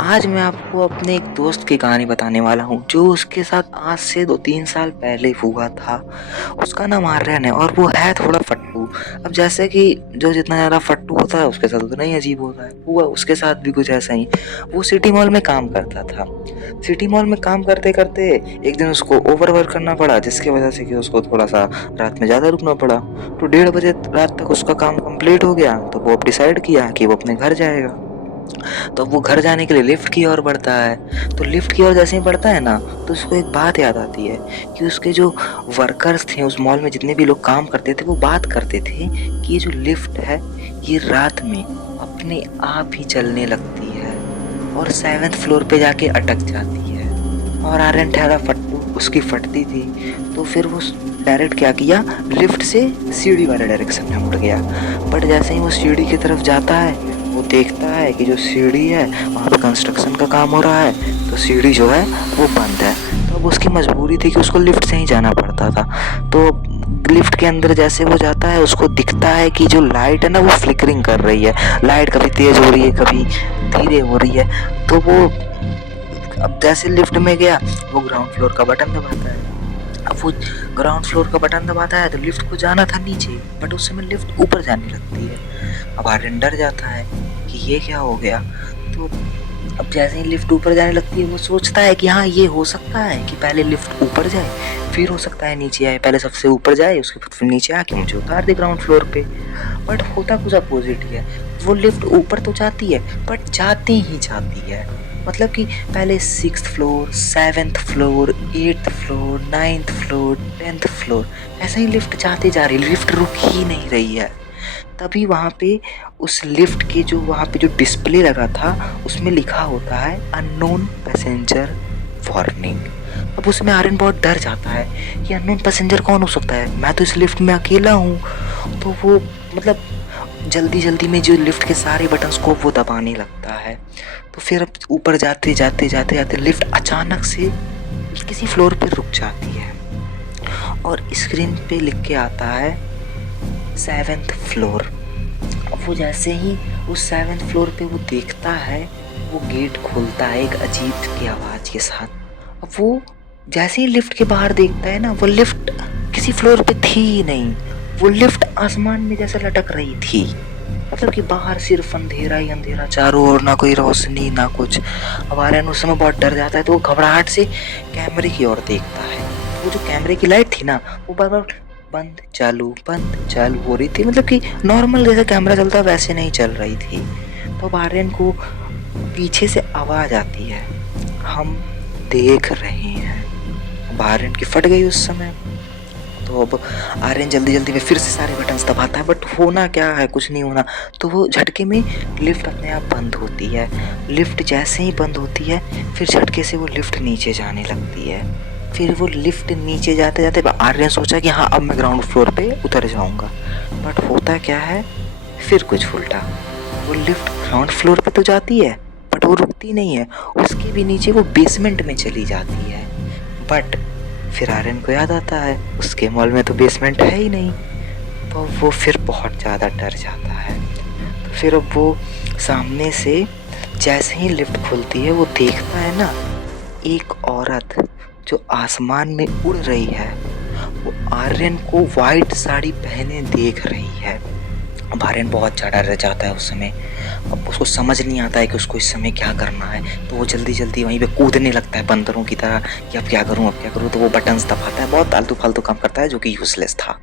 आज मैं आपको अपने एक दोस्त की कहानी बताने वाला हूँ जो उसके साथ आज से 2-3 साल पहले हुआ था। उसका नाम आर्यन है और वो है थोड़ा फट्टू। अब जैसे कि जो जितना ज़्यादा फट्टू होता है उसके साथ उतना ही अजीब होता है। हुआ उसके साथ भी कुछ ऐसा ही। वो सिटी मॉल में काम करता था। सिटी मॉल में काम करते-करते एक दिन उसको ओवरवर्क करना पड़ा, जिसकी वज़ह से कि उसको थोड़ा-सा रात में ज़्यादा रुकना पड़ा। तो 1:30 बजे रात तक उसका काम कंप्लीट हो गया, तो वो अब डिसाइड किया कि वो अपने घर जाएगा। तो अब वो घर जाने के लिए लिफ्ट की ओर बढ़ता है। तो लिफ्ट की ओर जैसे ही बढ़ता है ना, तो उसको एक बात याद आती है कि उसके जो वर्कर्स थे उस मॉल में, जितने भी लोग काम करते थे, वो बात करते थे कि ये जो लिफ्ट है ये रात में अपने आप ही चलने लगती है और 7th फ्लोर पे जाके अटक जाती है। और आर्यन ठहरा फट्टू, उसकी फटती थी। तो फिर वो डायरेक्ट क्या किया, लिफ्ट से सीढ़ी वाले डायरेक्शन में मुड़ गया। बट जैसे ही वो सीढ़ी की तरफ जाता है, वो देखता है कि जो सीढ़ी है वहाँ पे कंस्ट्रक्शन का काम हो रहा है, तो सीढ़ी जो है वो बंद है। तो अब उसकी मजबूरी थी कि उसको लिफ्ट से ही जाना पड़ता था। तो लिफ्ट के अंदर जैसे वो जाता है, उसको दिखता है कि जो लाइट है ना वो फ्लिकरिंग कर रही है। लाइट कभी तेज हो रही है, कभी धीरे हो रही है। तो वो अब जैसे लिफ्ट में गया, वो ग्राउंड फ्लोर का बटन दबाता है। अब वो ग्राउंड फ्लोर का बटन दबाता है तो लिफ्ट को जाना था नीचे, बट उस समय लिफ्ट ऊपर जाने लगती है। अब आर्यन डर जाता है कि ये क्या हो गया। तो अब जैसे ही लिफ्ट ऊपर जाने लगती है, वो सोचता है कि हाँ, ये हो सकता है कि पहले लिफ्ट ऊपर जाए, फिर हो सकता है नीचे आए। पहले सबसे ऊपर जाए, उसके बाद फिर नीचे आके मुझे उतार दे ग्राउंड फ्लोर पे। बट होता कुछ अपोजिट ही है। वो लिफ्ट ऊपर तो जाती है, बट जाती ही जाती है। मतलब कि पहले 6th floor, 7th floor, 8th floor, 9th floor, 10th floor, ऐसे ही लिफ्ट जाती जा रही है। लिफ्ट रुक ही नहीं रही है। तभी वहाँ पे उस लिफ्ट के जो वहाँ पे जो डिस्प्ले लगा था, उसमें लिखा होता है अननोन पैसेंजर वार्निंग। अब उसमें आर्यन बहुत डर जाता है कि अननोन पैसेंजर कौन हो सकता है, मैं तो इस लिफ्ट में अकेला हूँ। तो वो मतलब जल्दी जल्दी में जो लिफ्ट के सारे बटन्स को वो दबाने लगता है। तो फिर अब ऊपर जाते जाते जाते जाते लिफ्ट अचानक से किसी फ्लोर पे रुक जाती है और स्क्रीन पे लिख के आता है 7th फ्लोर। अब वो जैसे ही उस 7th फ्लोर पे वो देखता है, वो गेट खुलता है एक अजीब की आवाज़ के साथ। अब वो जैसे ही लिफ्ट के बाहर देखता है ना, वो लिफ्ट किसी फ्लोर पे थी ही नहीं। वो लिफ्ट आसमान में जैसे लटक रही थी। मतलब कि बाहर सिर्फ अंधेरा ही अंधेरा, चारों ओर ना कोई रोशनी ना कुछ। अब आर्यन उस समय बहुत डर जाता है, तो वो घबराहट से कैमरे की ओर देखता है। वो जो कैमरे की लाइट थी ना, वो बार बार बंद चालू हो रही थी। मतलब कि नॉर्मल जैसे कैमरा चलता है वैसे नहीं चल रही थी। तो अब आर्यन को पीछे से आवाज आती है, हम देख रहे हैं। अब आर्यन की फट गई उस समय। तो अब आर्यन जल्दी जल्दी में फिर से सारे बटन्स दबाता है, बट होना क्या है, कुछ नहीं होना। तो वो झटके में लिफ्ट अपने आप बंद होती है। लिफ्ट जैसे ही बंद होती है, फिर झटके से वो लिफ्ट नीचे जाने लगती है। फिर वो लिफ्ट नीचे जाते जाते आर्यन सोचा कि हाँ, अब मैं ग्राउंड फ्लोर पे उतर जाऊंगा। बट होता क्या है, फिर कुछ उल्टा। वो लिफ्ट ग्राउंड फ्लोर पे तो जाती है, बट वो रुकती नहीं है। उसके भी नीचे वो बेसमेंट में चली जाती है। बट फिर आर्यन को याद आता है उसके मॉल में तो बेसमेंट है ही नहीं। तो वो फिर बहुत ज़्यादा डर जाता है। तो फिर अब वो सामने से जैसे ही लिफ्ट खुलती है, वो देखता है ना, एक औरत जो आसमान में उड़ रही है, वो आर्यन को वाइट साड़ी पहने देख रही है। अब आर्यन बहुत ज़्यादा डर जाता है उस समय। अब उसको समझ नहीं आता है कि उसको इस समय क्या करना है। तो वो जल्दी जल्दी वहीं पे कूदने लगता है बंदरों की तरह कि अब क्या करूँ अब क्या करूँ। तो वो बटन्स दबाता है, बहुत आलतू फालतू काम करता है जो कि यूजलेस था।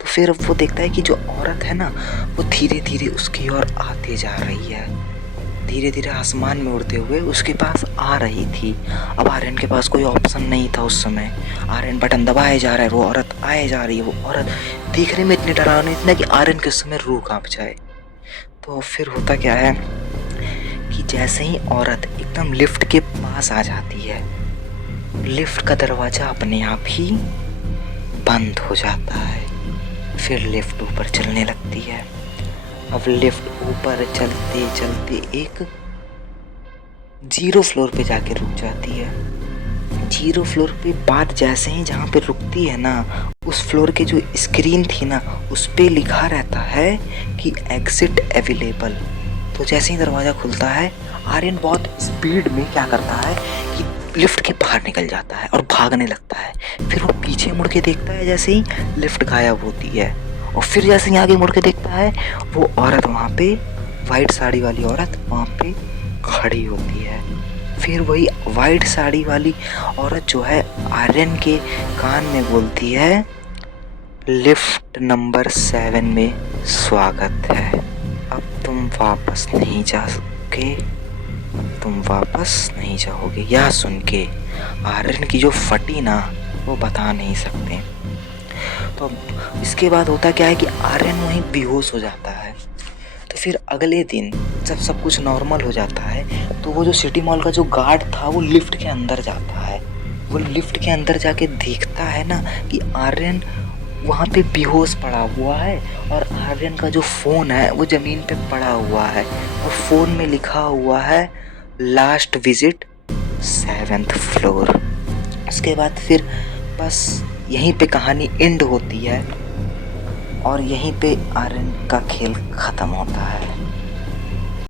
तो फिर वो देखता है कि जो औरत है ना, वो धीरे धीरे उसकी ओर आते जा रही है। धीरे धीरे आसमान में उड़ते हुए उसके पास आ रही थी। अब आर्यन के पास कोई ऑप्शन नहीं था उस समय। आर्यन बटन दबाए जा रहा है, वो औरत आए जा रही है। वो औरत देखने में इतनी डरावनी, इतना कि आर्यन के उस समय रूह कांप जाए। तो फिर होता क्या है कि जैसे ही औरत एकदम लिफ्ट के पास आ जाती है, लिफ्ट का दरवाजा अपने आप ही बंद हो जाता है। फिर लिफ्ट ऊपर चलने लगती है। अब लिफ्ट ऊपर चलते चलते एक 0 फ्लोर पे जाके रुक जाती है। 0 फ्लोर पे बात जैसे ही जहाँ पे रुकती है ना, उस फ्लोर के जो स्क्रीन थी ना, उस पे लिखा रहता है कि एग्जिट अवेलेबल। तो जैसे ही दरवाज़ा खुलता है, आर्यन बहुत स्पीड में क्या करता है कि लिफ्ट के बाहर निकल जाता है और भागने लगता है। फिर वो पीछे मुड़ के देखता है जैसे ही लिफ्ट गायब होती है, और फिर जैसे ही आगे मुड़ के देखता है वो औरत वहाँ पे, वाइट साड़ी वाली औरत वहाँ पे खड़ी होती है। फिर वही वाइट साड़ी वाली औरत जो है आर्यन के कान में बोलती है, लिफ्ट नंबर 7 में स्वागत है, अब तुम वापस नहीं जा सकोगे, तुम वापस नहीं जाओगे। यह सुन के आर्यन की जो फटी ना, वो बता नहीं सकते। तो अब इसके बाद होता क्या है कि आर्यन वहीं बेहोश हो जाता है। तो फिर अगले दिन जब सब कुछ नॉर्मल हो जाता है तो वो जो सिटी मॉल का जो गार्ड था वो लिफ्ट के अंदर जाता है। वो लिफ्ट के अंदर जाके देखता है ना कि आर्यन वहाँ पे बेहोश पड़ा हुआ है, और आर्यन का जो फ़ोन है वो ज़मीन पे पड़ा हुआ है, और फ़ोन में लिखा हुआ है लास्ट विजिट 7th फ्लोर। उसके बाद फिर बस यहीं पे कहानी एंड होती है, और यहीं पे आर्यन का खेल ख़त्म होता है।